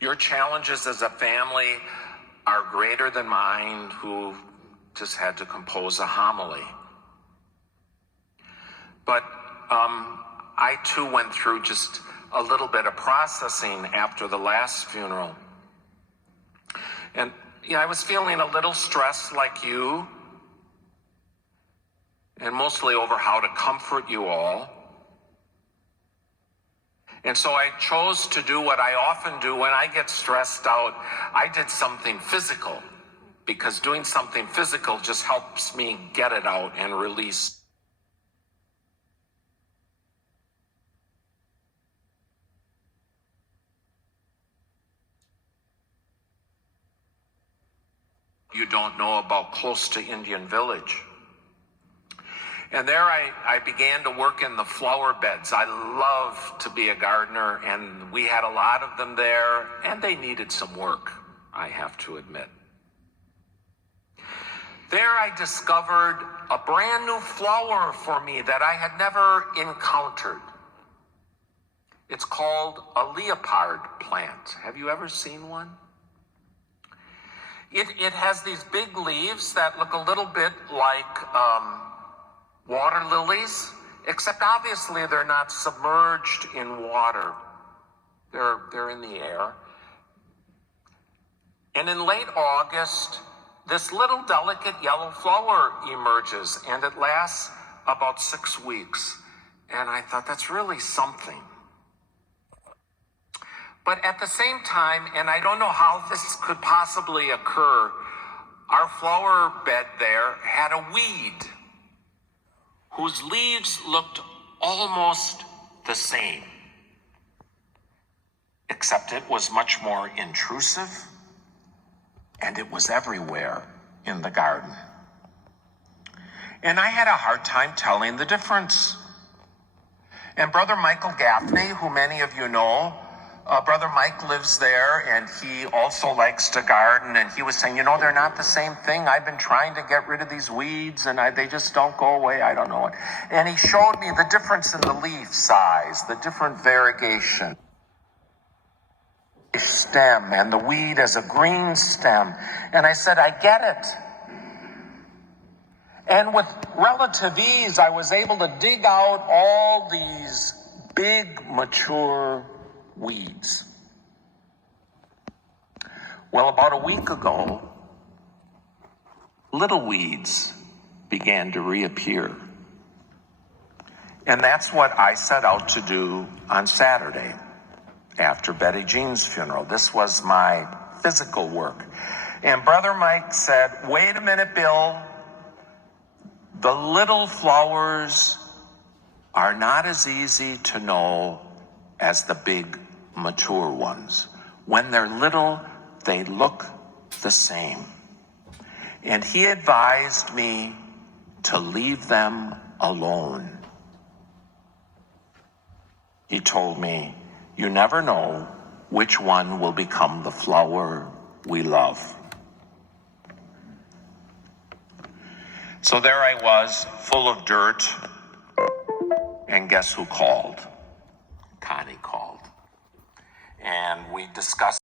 Your challenges as a family are greater than mine, who just had to compose a homily. But I too went through just a little bit of processing after the last funeral. And yeah, I was feeling a little stressed like you, and mostly over how to comfort you all. And so I chose to do what I often do when I get stressed out. I did something physical, because doing something physical just helps me get it out and release. You don't know about close to Indian Village. And there I began to work in the flower beds. I love to be a gardener, and we had a lot of them there, and they needed some work, I have to admit. There I discovered a brand new flower for me that I had never encountered. It's called a leopard plant. Have you ever seen one? It has these big leaves that look a little bit like water lilies, except obviously they're not submerged in water. They're in the air. And in late August, this little delicate yellow flower emerges, and it lasts about 6 weeks. And I thought, that's really something. But at the same time, and I don't know how this could possibly occur, our flower bed there had a weed whose leaves looked almost the same, except it was much more intrusive, and it was everywhere in the garden. And I had a hard time telling the difference. And Brother Michael Gaffney, who many of you know, Brother Mike lives there, and he also likes to garden, and he was saying, they're not the same thing. I've been trying to get rid of these weeds, and they just don't go away. I don't know it. And he showed me the difference in the leaf size, the different variegation. Stem, and the weed as a green stem. And I said, I get it. And with relative ease, I was able to dig out all these big, mature weeds. Well, about a week ago, little weeds began to reappear. And that's what I set out to do on Saturday after Betty Jean's funeral. This was my physical work. And Brother Mike said, wait a minute, Bill. The little flowers are not as easy to know as the big, mature ones. When they're little, they look the same. And he advised me to leave them alone. He told me, you never know which one will become the flower we love. So there I was, full of dirt, and guess who called? Connie called. And we discussed